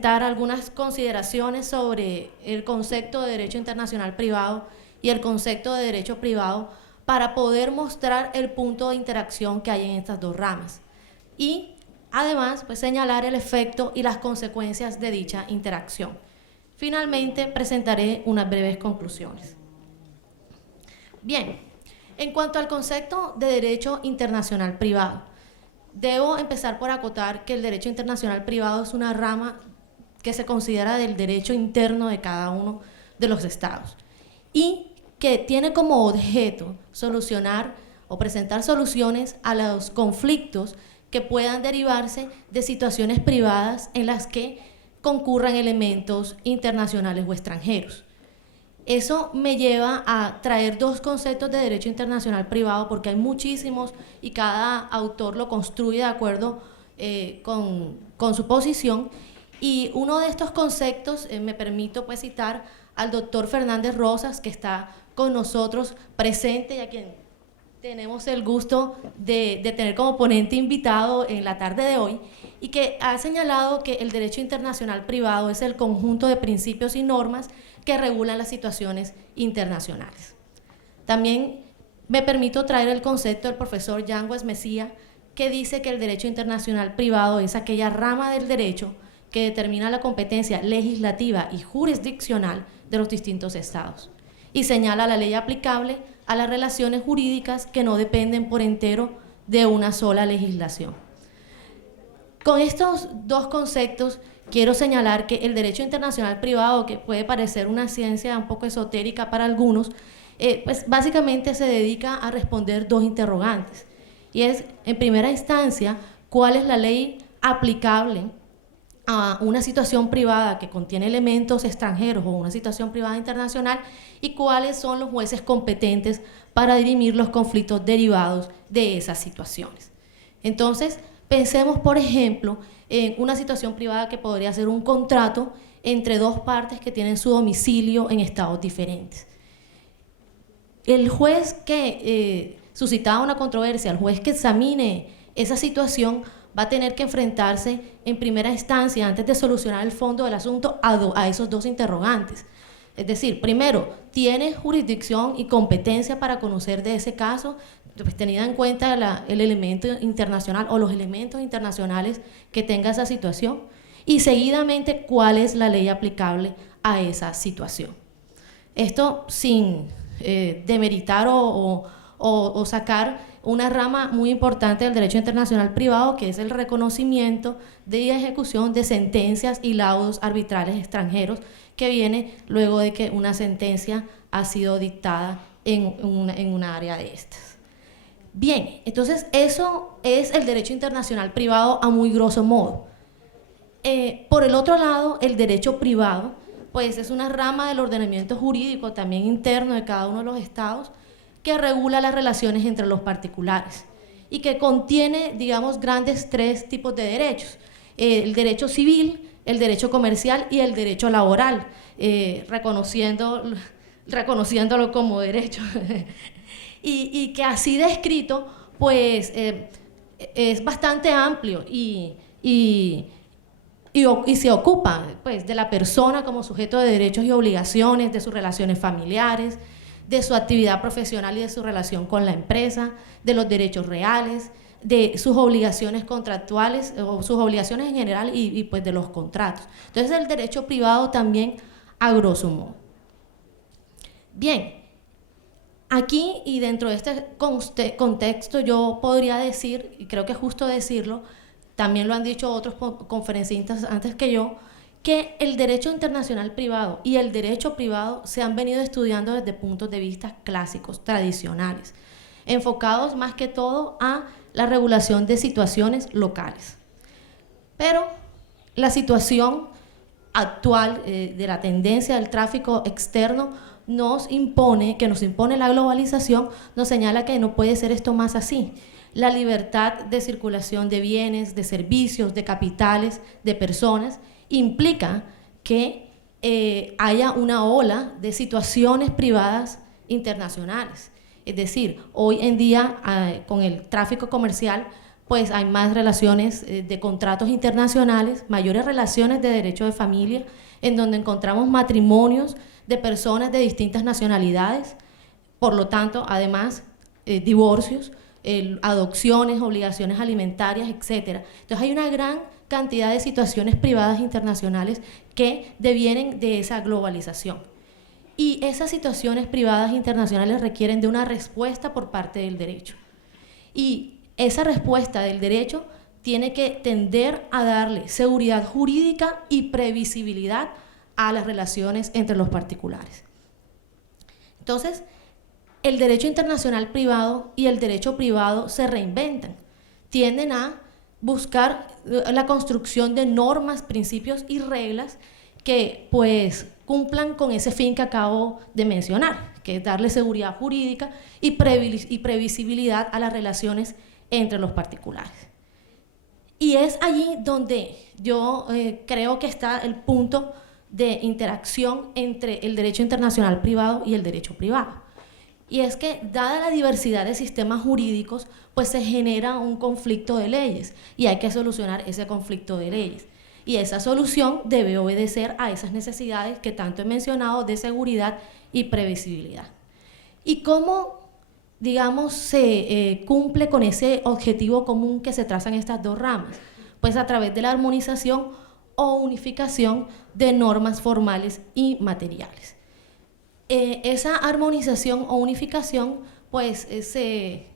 presentar algunas consideraciones sobre el concepto de derecho internacional privado y el concepto de derecho privado para poder mostrar el punto de interacción que hay en estas dos ramas. Y además, pues, señalar el efecto y las consecuencias de dicha interacción. Finalmente, presentaré unas breves conclusiones. Bien, en cuanto al concepto de derecho internacional privado, debo empezar por acotar que el derecho internacional privado es una rama que se considera del derecho interno de cada uno de los estados y que tiene como objeto solucionar o presentar soluciones a los conflictos que puedan derivarse de situaciones privadas en las que concurran elementos internacionales o extranjeros. Eso me lleva a traer dos conceptos de derecho internacional privado, porque hay muchísimos y cada autor lo construye de acuerdo con su posición. Y uno de estos conceptos, me permito pues citar al doctor Fernández Rosas, que está con nosotros presente y a quien tenemos el gusto de tener como ponente invitado en la tarde de hoy, y que ha señalado que el derecho internacional privado es el conjunto de principios y normas que regulan las situaciones internacionales. También me permito traer el concepto del profesor Yanguas Mesía, que dice que el derecho internacional privado es aquella rama del derecho que determina la competencia legislativa y jurisdiccional de los distintos estados y señala la ley aplicable a las relaciones jurídicas que no dependen por entero de una sola legislación. Con estos dos conceptos quiero señalar que el derecho internacional privado, que puede parecer una ciencia un poco esotérica para algunos, pues básicamente se dedica a responder dos interrogantes. Y es, en primera instancia, ¿cuál es la ley aplicable a una situación privada que contiene elementos extranjeros o una situación privada internacional? ¿Y cuáles son los jueces competentes para dirimir los conflictos derivados de esas situaciones? Entonces, pensemos, por ejemplo, en una situación privada que podría ser un contrato entre dos partes que tienen su domicilio en estados diferentes. El juez que suscitaba una controversia, el juez que examine esa situación, va a tener que enfrentarse en primera instancia, antes de solucionar el fondo del asunto, a esos dos interrogantes. Es decir, primero, ¿tiene jurisdicción y competencia para conocer de ese caso? Pues tenida en cuenta el elemento internacional o los elementos internacionales que tenga esa situación, y seguidamente cuál es la ley aplicable a esa situación. Esto sin demeritar o sacar una rama muy importante del derecho internacional privado, que es el reconocimiento de ejecución de sentencias y laudos arbitrales extranjeros, que viene luego de que una sentencia ha sido dictada en una área de estas. Bien, entonces eso es el derecho internacional privado a muy grosso modo. Por el otro lado, el derecho privado, pues es una rama del ordenamiento jurídico también interno de cada uno de los estados, que regula las relaciones entre los particulares y que contiene, digamos, grandes tres tipos de derechos: el derecho civil, el derecho comercial y el derecho laboral, reconociéndolo como derecho. Y que así descrito, pues es bastante amplio y se ocupa, pues, de la persona como sujeto de derechos y obligaciones, de sus relaciones familiares, de su actividad profesional y de su relación con la empresa, de los derechos reales, de sus obligaciones contractuales o sus obligaciones en general y pues de los contratos. Entonces el derecho privado también a grosso modo. Bien, aquí y dentro de este contexto yo podría decir, y creo que es justo decirlo, también lo han dicho otros conferencistas antes que yo, que el derecho internacional privado y el derecho privado se han venido estudiando desde puntos de vista clásicos, tradicionales, enfocados más que todo a la regulación de situaciones locales. Pero la situación actual de la tendencia del tráfico externo nos impone la globalización, nos señala que no puede ser esto más así. La libertad de circulación de bienes, de servicios, de capitales, de personas, implica que haya una ola de situaciones privadas internacionales. Es decir, hoy en día con el tráfico comercial, pues hay más relaciones de contratos internacionales, mayores relaciones de derecho de familia, en donde encontramos matrimonios de personas de distintas nacionalidades, por lo tanto, además, divorcios, adopciones, obligaciones alimentarias, etc. Entonces hay una gran cantidad de situaciones privadas internacionales que devienen de esa globalización. Y esas situaciones privadas internacionales requieren de una respuesta por parte del derecho. Y esa respuesta del derecho tiene que tender a darle seguridad jurídica y previsibilidad a las relaciones entre los particulares. Entonces, el derecho internacional privado y el derecho privado se reinventan, tienden a buscar la construcción de normas, principios y reglas que pues cumplan con ese fin que acabo de mencionar, que es darle seguridad jurídica y previsibilidad a las relaciones entre los particulares. Y es allí donde yo creo que está el punto de interacción entre el derecho internacional privado y el derecho privado. Y es que, dada la diversidad de sistemas jurídicos, pues se genera un conflicto de leyes y hay que solucionar ese conflicto de leyes. Y esa solución debe obedecer a esas necesidades que tanto he mencionado de seguridad y previsibilidad. ¿Y cómo, digamos, se cumple con ese objetivo común que se trazan estas dos ramas? Pues a través de la armonización o unificación de normas formales y materiales. Esa armonización o unificación pues se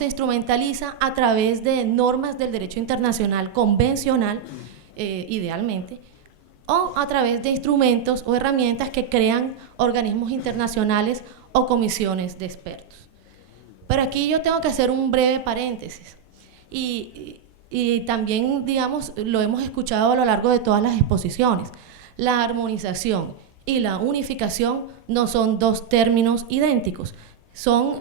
instrumentaliza a través de normas del derecho internacional convencional, idealmente, o a través de instrumentos o herramientas que crean organismos internacionales o comisiones de expertos. Pero aquí yo tengo que hacer un breve paréntesis y también, digamos, lo hemos escuchado a lo largo de todas las exposiciones. La armonización y la unificación no son dos términos idénticos, son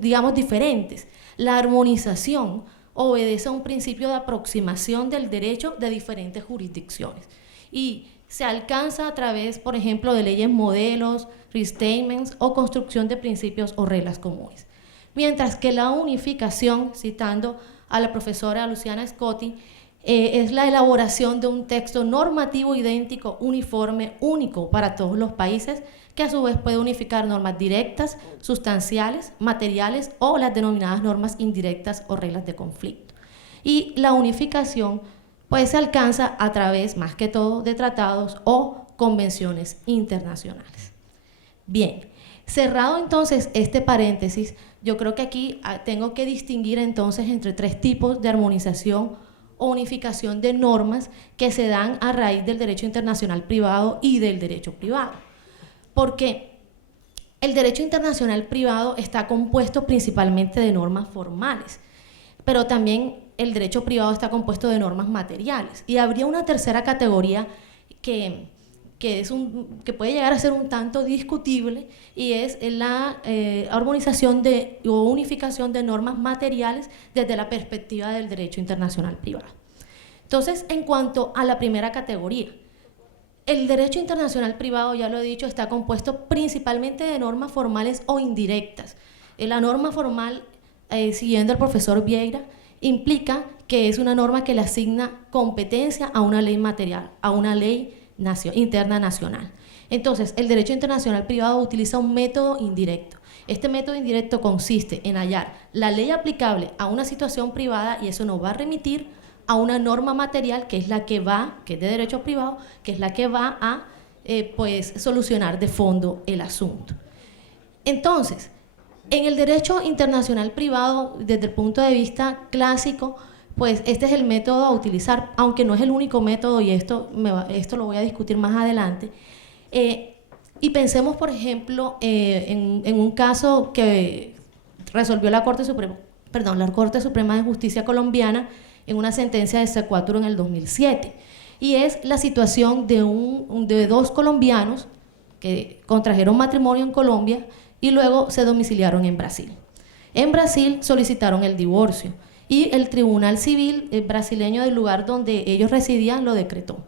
digamos, diferentes. La armonización obedece a un principio de aproximación del derecho de diferentes jurisdicciones y se alcanza a través, por ejemplo, de leyes modelos, restatements o construcción de principios o reglas comunes. Mientras que la unificación, citando a la profesora Luciana Scotti, es la elaboración de un texto normativo idéntico, uniforme, único para todos los países, que a su vez puede unificar normas directas, sustanciales, materiales o las denominadas normas indirectas o reglas de conflicto. Y la unificación pues se alcanza a través, más que todo, de tratados o convenciones internacionales. Bien, cerrado entonces este paréntesis, yo creo que aquí tengo que distinguir entonces entre tres tipos de armonización o unificación de normas que se dan a raíz del derecho internacional privado y del derecho privado. Porque el derecho internacional privado está compuesto principalmente de normas formales, pero también el derecho privado está compuesto de normas materiales. Y habría una tercera categoría que puede llegar a ser un tanto discutible, y es la armonización o unificación de normas materiales desde la perspectiva del derecho internacional privado. Entonces, en cuanto a la primera categoría, el derecho internacional privado, ya lo he dicho, está compuesto principalmente de normas formales o indirectas. La norma formal, siguiendo al profesor Vieira, implica que es una norma que le asigna competencia a una ley material, a una ley interna nacional. Entonces, el derecho internacional privado utiliza un método indirecto. Este método indirecto consiste en hallar la ley aplicable a una situación privada, y eso nos va a remitir a una norma material que es la que es de derecho privado, que es la que va a pues solucionar de fondo el asunto. Entonces, en el derecho internacional privado, desde el punto de vista clásico, pues este es el método a utilizar, aunque no es el único método, y esto lo voy a discutir más adelante. Y pensemos, por ejemplo, en un caso que resolvió la Corte Suprema de Justicia colombiana en una sentencia de secuatro en el 2007, y es la situación de dos colombianos que contrajeron matrimonio en Colombia y luego se domiciliaron en Brasil. En Brasil solicitaron el divorcio y el Tribunal Civil brasileño del lugar donde ellos residían lo decretó.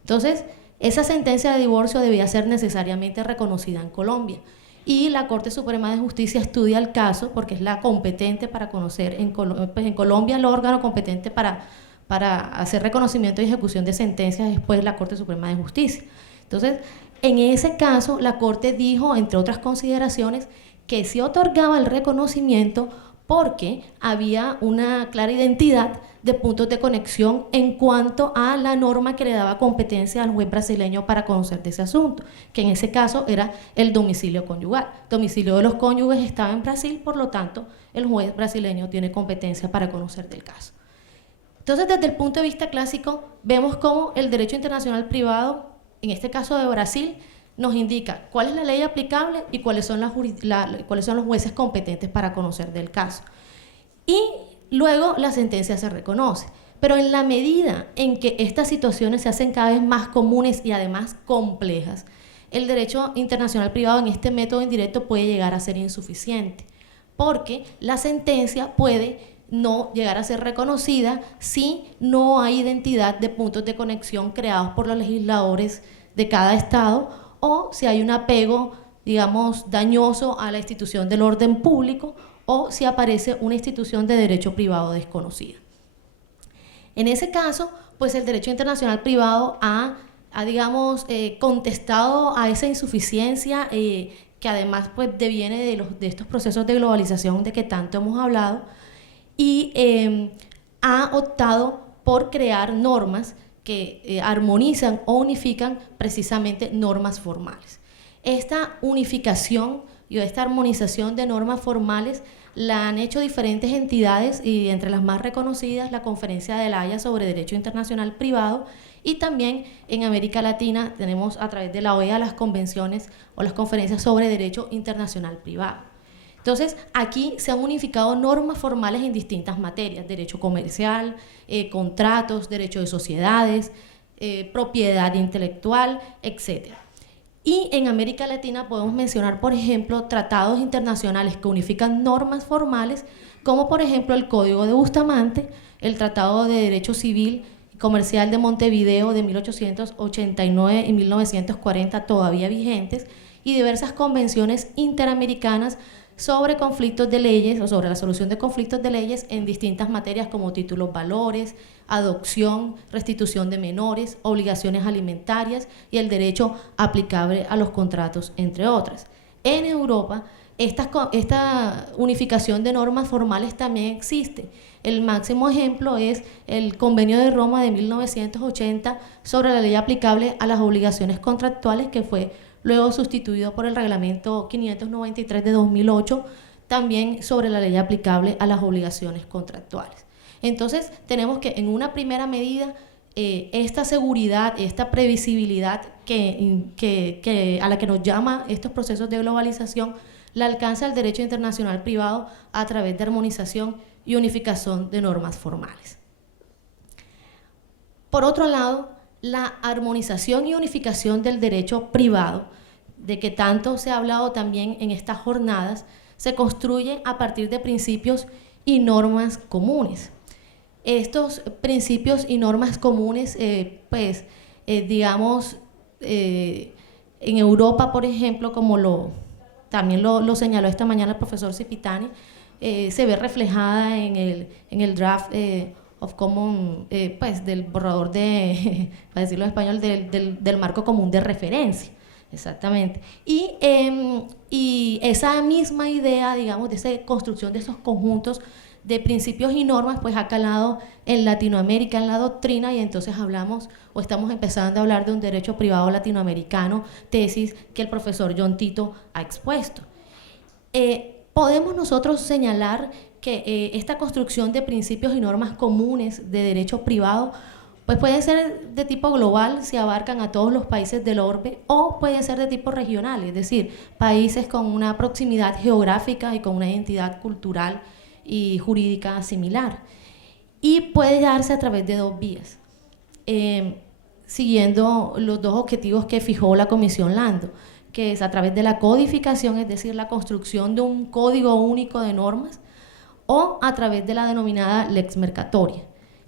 Entonces, esa sentencia de divorcio debía ser necesariamente reconocida en Colombia. y la Corte Suprema de Justicia estudia el caso porque es la competente para conocer, pues en Colombia el órgano competente para hacer reconocimiento y ejecución de sentencias después la Corte Suprema de Justicia. Entonces, en ese caso, la Corte dijo, entre otras consideraciones, que se otorgaba el reconocimiento porque había una clara identidad de puntos de conexión en cuanto a la norma que le daba competencia al juez brasileño para conocer de ese asunto, que en ese caso era el domicilio conyugal. El domicilio de los cónyuges estaba en Brasil, por lo tanto, el juez brasileño tiene competencia para conocer del caso. Entonces, desde el punto de vista clásico, vemos cómo el derecho internacional privado, en este caso de Brasil, nos indica cuál es la ley aplicable y cuáles son los jueces competentes para conocer del caso. Y luego la sentencia se reconoce. Pero en la medida en que estas situaciones se hacen cada vez más comunes y además complejas, el derecho internacional privado en este método indirecto puede llegar a ser insuficiente, porque la sentencia puede no llegar a ser reconocida si no hay identidad de puntos de conexión creados por los legisladores de cada estado, o si hay un apego, digamos, dañoso a la institución del orden público, o si aparece una institución de derecho privado desconocida. En ese caso, pues el derecho internacional privado ha digamos, contestado a esa insuficiencia que además pues deviene de estos procesos de globalización de que tanto hemos hablado, y ha optado por crear normas que armonizan o unifican precisamente normas formales. Esta unificación y esta armonización de normas formales la han hecho diferentes entidades, y entre las más reconocidas la Conferencia de La Haya sobre Derecho Internacional Privado, y también en América Latina tenemos a través de la OEA las convenciones o las conferencias sobre Derecho Internacional Privado. Entonces, aquí se han unificado normas formales en distintas materias: derecho comercial, contratos, derecho de sociedades, propiedad intelectual, etc. Y en América Latina podemos mencionar, por ejemplo, tratados internacionales que unifican normas formales, como por ejemplo el Código de Bustamante, el Tratado de Derecho Civil y Comercial de Montevideo de 1889 y 1940, todavía vigentes, y diversas convenciones interamericanas sobre conflictos de leyes o sobre la solución de conflictos de leyes en distintas materias como títulos valores, adopción, restitución de menores, obligaciones alimentarias y el derecho aplicable a los contratos, entre otras. En Europa, esta unificación de normas formales también existe. El máximo ejemplo es el Convenio de Roma de 1980 sobre la ley aplicable a las obligaciones contractuales, que fue luego sustituido por el Reglamento 593 de 2008, también sobre la ley aplicable a las obligaciones contractuales. Entonces, tenemos que en una primera medida, esta seguridad, esta previsibilidad a la que nos llama estos procesos de globalización, la alcanza el derecho internacional privado a través de armonización y unificación de normas formales. Por otro lado, la armonización y unificación del derecho privado, de que tanto se ha hablado también en estas jornadas, se construye a partir de principios y normas comunes. Estos principios y normas comunes, digamos, en Europa, por ejemplo, como también lo señaló esta mañana el profesor Cipitani, se ve reflejada en el draft of common, del borrador de, para decirlo en español, del marco común de referencia. Exactamente. Y esa misma idea, digamos, de esa construcción de esos conjuntos de principios y normas, pues ha calado en Latinoamérica, en la doctrina, y entonces hablamos, o estamos empezando a hablar de un derecho privado latinoamericano, tesis que el profesor John Tito ha expuesto. Podemos nosotros señalar que esta construcción de principios y normas comunes de derecho privado pues pueden ser de tipo global, si abarcan a todos los países del orbe, o pueden ser de tipo regional, es decir, países con una proximidad geográfica y con una identidad cultural y jurídica similar. Y puede darse a través de dos vías, siguiendo los dos objetivos que fijó la Comisión Lando, que es a través de la codificación, es decir, la construcción de un código único de normas, o a través de la denominada lex mercatoria.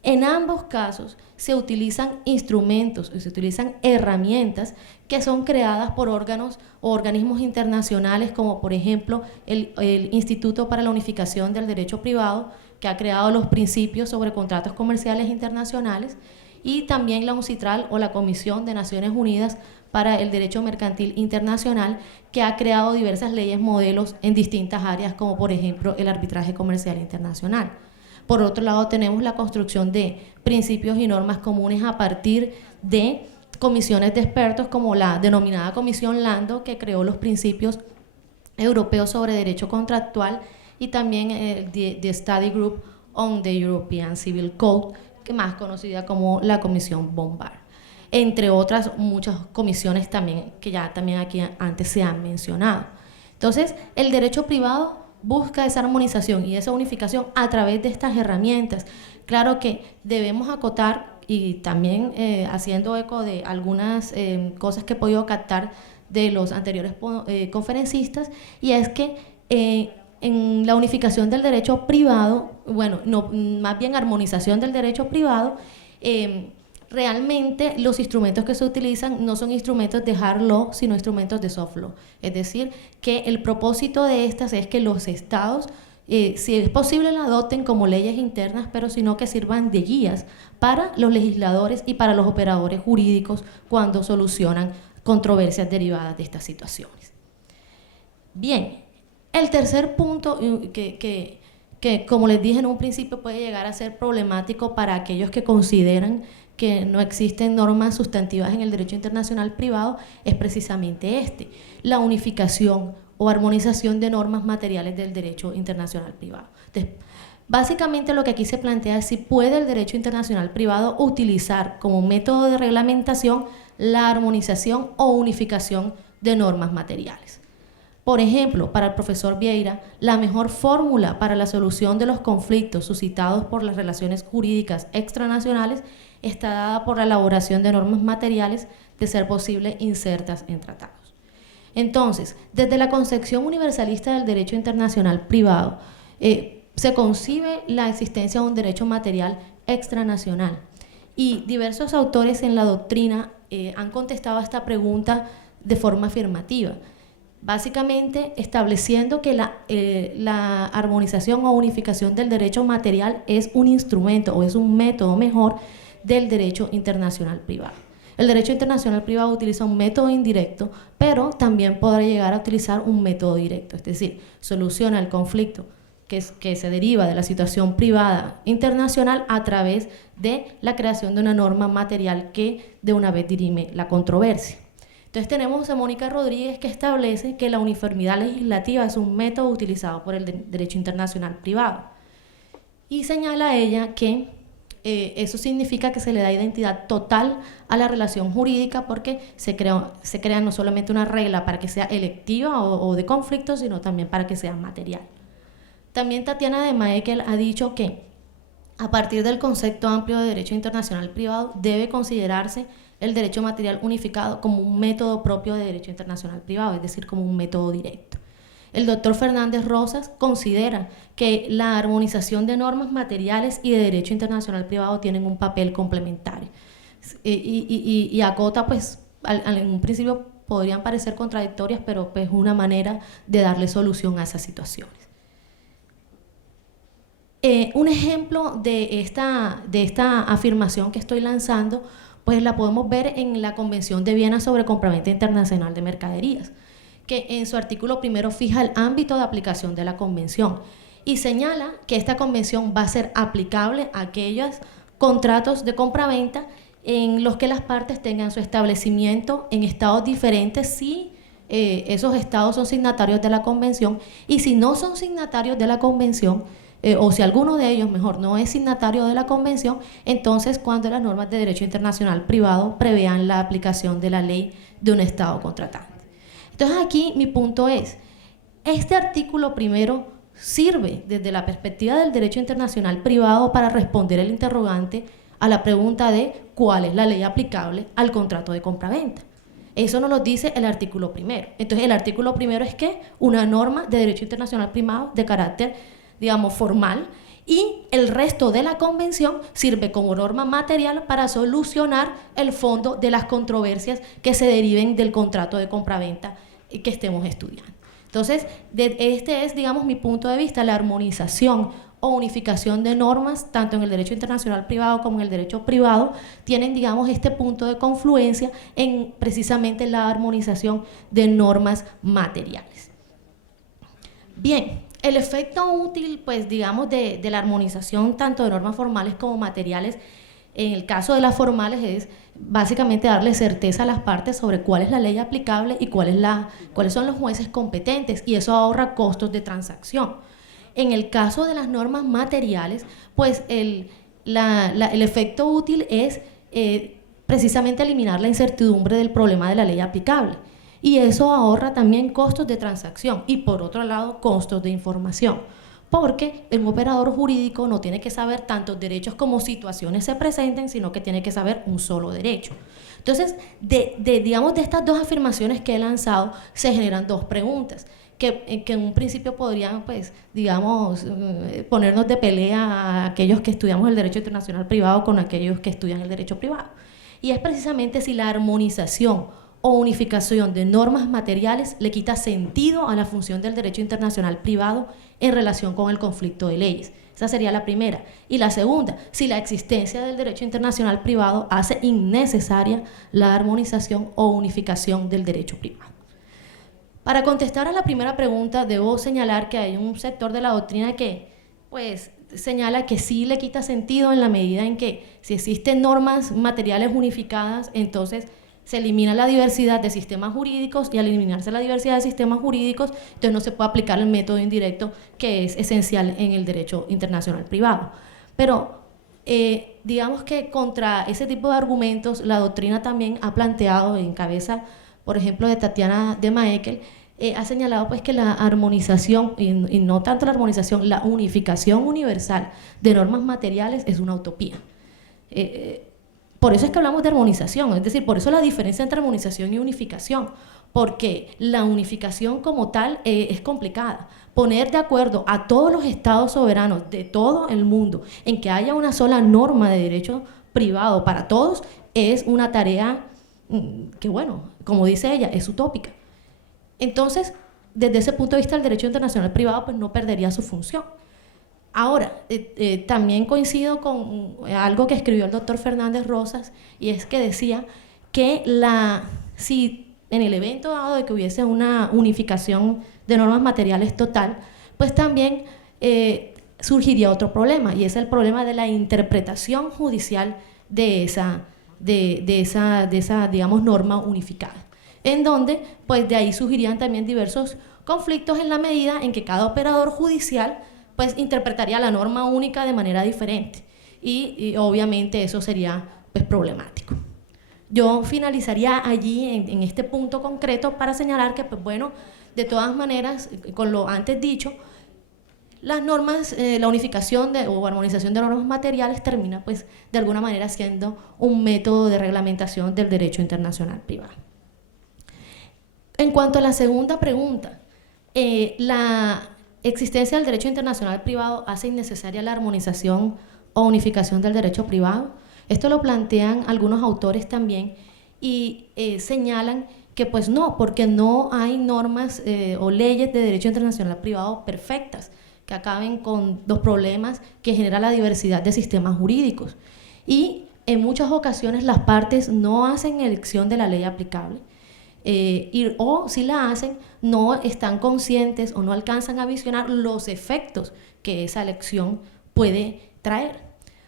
En ambos casos se utilizan instrumentos, se utilizan herramientas que son creadas por órganos o organismos internacionales, como por ejemplo el Instituto para la Unificación del Derecho Privado, que ha creado los principios sobre contratos comerciales internacionales, y también la UNCITRAL, o la Comisión de Naciones Unidas para el Derecho Mercantil Internacional, que ha creado diversas leyes modelos en distintas áreas, como por ejemplo el arbitraje comercial internacional. Por otro lado, tenemos la construcción de principios y normas comunes a partir de comisiones de expertos, como la denominada Comisión Lando, que creó los principios europeos sobre derecho contractual, y también the Study Group on the European Civil Code, que más conocida como la Comisión Bombard, entre otras muchas comisiones también que ya también aquí antes se han mencionado. Entonces, el derecho privado busca esa armonización y esa unificación a través de estas herramientas. Claro que debemos acotar, y también haciendo eco de algunas cosas que he podido captar de los anteriores conferencistas, y es que en la unificación del derecho privado, bueno, no, más bien armonización del derecho privado, realmente los instrumentos que se utilizan no son instrumentos de hard law, sino instrumentos de soft law. Es decir, que el propósito de estas es que los estados, si es posible, la adopten como leyes internas, pero sino que sirvan de guías para los legisladores y para los operadores jurídicos cuando solucionan controversias derivadas de estas situaciones. Bien, el tercer punto que como les dije en un principio, puede llegar a ser problemático para aquellos que consideran que no existen normas sustantivas en el derecho internacional privado, es precisamente la unificación o armonización de normas materiales del derecho internacional privado. Entonces, básicamente lo que aquí se plantea es si puede el derecho internacional privado utilizar como método de reglamentación la armonización o unificación de normas materiales. Por ejemplo, para el profesor Vieira, la mejor fórmula para la solución de los conflictos suscitados por las relaciones jurídicas extranacionales está dada por la elaboración de normas materiales, de ser posible insertas en tratados. Entonces, desde la concepción universalista del derecho internacional privado, se concibe la existencia de un derecho material extranacional, y diversos autores en la doctrina han contestado a esta pregunta de forma afirmativa, básicamente estableciendo que la armonización o unificación del derecho material es un instrumento o es un método mejor del derecho internacional privado. El derecho internacional privado utiliza un método indirecto, pero también podrá llegar a utilizar un método directo, es decir, soluciona el conflicto que se deriva de la situación privada internacional a través de la creación de una norma material que de una vez dirime la controversia. Entonces tenemos a Mónica Rodríguez, que establece que la uniformidad legislativa es un método utilizado por el derecho internacional privado, y señala a ella que eso significa que se le da identidad total a la relación jurídica, porque se crea no solamente una regla para que sea electiva o de conflicto, sino también para que sea material. También Tatiana de Maekel ha dicho que a partir del concepto amplio de derecho internacional privado debe considerarse el derecho material unificado como un método propio de derecho internacional privado, es decir, como un método directo. El doctor Fernández Rosas considera que la armonización de normas materiales y de derecho internacional privado tienen un papel complementario, y acota, pues, en un principio podrían parecer contradictorias, pero pues una manera de darle solución a esas situaciones. Un ejemplo de esta afirmación que estoy lanzando, pues la podemos ver en la Convención de Viena sobre Compraventa Internacional de Mercaderías, que en su artículo primero fija el ámbito de aplicación de la convención y señala que esta convención va a ser aplicable a aquellos contratos de compraventa en los que las partes tengan su establecimiento en estados diferentes, si esos estados son signatarios de la convención, y si no son signatarios de la convención, o si alguno de ellos, mejor, no es signatario de la convención, entonces cuando las normas de derecho internacional privado prevean la aplicación de la ley de un estado contratante. Entonces aquí mi punto es, este artículo primero sirve desde la perspectiva del derecho internacional privado para responder el interrogante a la pregunta de cuál es la ley aplicable al contrato de compraventa. Eso nos lo dice el artículo primero. Entonces el artículo primero es que una norma de derecho internacional privado de carácter, digamos, formal, y el resto de la convención sirve como norma material para solucionar el fondo de las controversias que se deriven del contrato de compraventa que estemos estudiando. Entonces, este es, digamos, mi punto de vista, la armonización o unificación de normas, tanto en el derecho internacional privado como en el derecho privado, tienen, digamos, este punto de confluencia en precisamente la armonización de normas materiales. Bien, el efecto útil, pues, digamos, de la armonización tanto de normas formales como materiales, en el caso de las formales es básicamente darle certeza a las partes sobre cuál es la ley aplicable y cuáles son los jueces competentes, y eso ahorra costos de transacción. En el caso de las normas materiales, pues el efecto útil es precisamente eliminar la incertidumbre del problema de la ley aplicable, y eso ahorra también costos de transacción y, por otro lado, costos de información, porque un operador jurídico no tiene que saber tantos derechos como situaciones se presenten, sino que tiene que saber un solo derecho. Entonces, digamos, de estas dos afirmaciones que he lanzado, se generan dos preguntas que en un principio podrían, pues, digamos, ponernos de pelea a aquellos que estudiamos el derecho internacional privado con aquellos que estudian el derecho privado. Y es precisamente si la armonización o unificación de normas materiales le quita sentido a la función del derecho internacional privado en relación con el conflicto de leyes. Esa sería la primera. Y la segunda, si la existencia del derecho internacional privado hace innecesaria la armonización o unificación del derecho privado. Para contestar a la primera pregunta, debo señalar que hay un sector de la doctrina que, pues, señala que sí le quita sentido en la medida en que si existen normas materiales unificadas, entonces se elimina la diversidad de sistemas jurídicos, y al eliminarse la diversidad de sistemas jurídicos, entonces no se puede aplicar el método indirecto, que es esencial en el derecho internacional privado. Pero digamos que contra ese tipo de argumentos, la doctrina también ha planteado, en cabeza, por ejemplo, de Tatiana de Maekel, ha señalado, pues, que la armonización, y no tanto la armonización, la unificación universal de normas materiales es una utopía. Por eso es que hablamos de armonización, es decir, por eso la diferencia entre armonización y unificación, porque la unificación como tal es complicada. Poner de acuerdo a todos los estados soberanos de todo el mundo en que haya una sola norma de derecho privado para todos es una tarea que, bueno, como dice ella, es utópica. Entonces, desde ese punto de vista, el derecho internacional privado, pues, no perdería su función. Ahora, también coincido con algo que escribió el doctor Fernández Rosas, y es que decía que si en el evento dado de que hubiese una unificación de normas materiales total, pues también surgiría otro problema, y es el problema de la interpretación judicial de esa, digamos, norma unificada, en donde, pues, de ahí surgirían también diversos conflictos en la medida en que cada operador judicial, pues, interpretaría la norma única de manera diferente, y obviamente eso sería, pues, problemático. Yo finalizaría allí en este punto concreto para señalar que, pues, bueno, de todas maneras, con lo antes dicho, las normas, la unificación o armonización de normas materiales termina, pues, de alguna manera siendo un método de reglamentación del derecho internacional privado. En cuanto a la segunda pregunta, la existencia del derecho internacional privado hace innecesaria la armonización o unificación del derecho privado. Esto lo plantean algunos autores también, y señalan que, pues, no, porque no hay normas o leyes de derecho internacional privado perfectas que acaben con los problemas que genera la diversidad de sistemas jurídicos, y en muchas ocasiones las partes no hacen elección de la ley aplicable, o si la hacen, no están conscientes o no alcanzan a visionar los efectos que esa elección puede traer.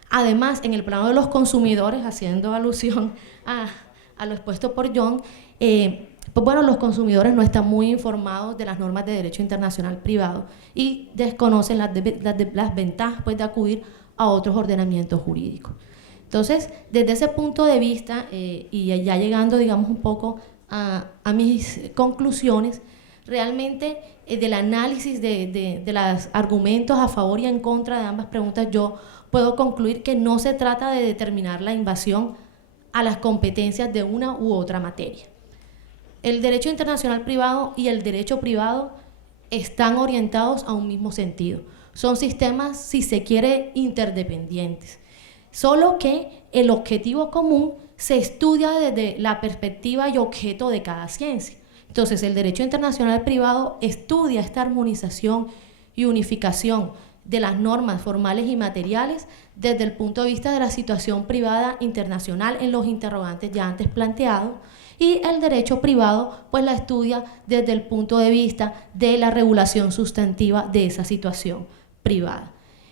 Además, en el plano de los consumidores, haciendo alusión a lo expuesto por John, pues, bueno, los consumidores no están muy informados de las normas de derecho internacional privado y desconocen las ventajas, pues, de acudir a otros ordenamientos jurídicos. Entonces, desde ese punto de vista, y ya llegando, digamos, un poco a mis conclusiones, realmente del análisis de los argumentos a favor y en contra de ambas preguntas, yo puedo concluir que no se trata de determinar la invasión a las competencias de una u otra materia. El derecho internacional privado y el derecho privado están orientados a un mismo sentido. son sistemas, si se quiere, interdependientes. Solo que el objetivo común se estudia desde la perspectiva y objeto de cada ciencia. Entonces, el derecho internacional privado estudia esta armonización y unificación de las normas formales y materiales desde el punto de vista de la situación privada internacional en los interrogantes ya antes planteados, y el derecho privado pues la estudia desde el punto de vista de la regulación sustantiva de esa situación privada.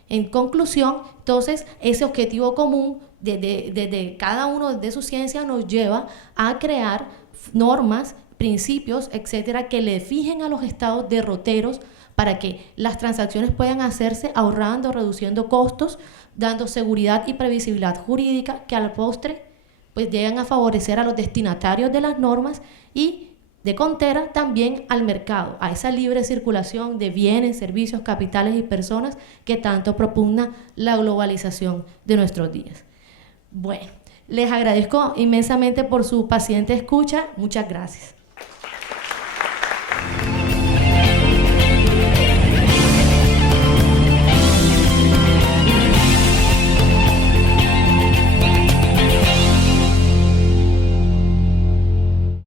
En conclusión, entonces, ese objetivo común de cada uno de sus ciencias nos lleva a crear normas, principios, etcétera, que le fijen a los estados derroteros para que las transacciones puedan hacerse ahorrando, reduciendo costos, dando seguridad y previsibilidad jurídica que al postre pues llegan a favorecer a los destinatarios de las normas y de contera también al mercado, a esa libre circulación de bienes, servicios, capitales y personas que tanto propugna la globalización de nuestros días. Bueno, les agradezco inmensamente por su paciente escucha. Muchas gracias.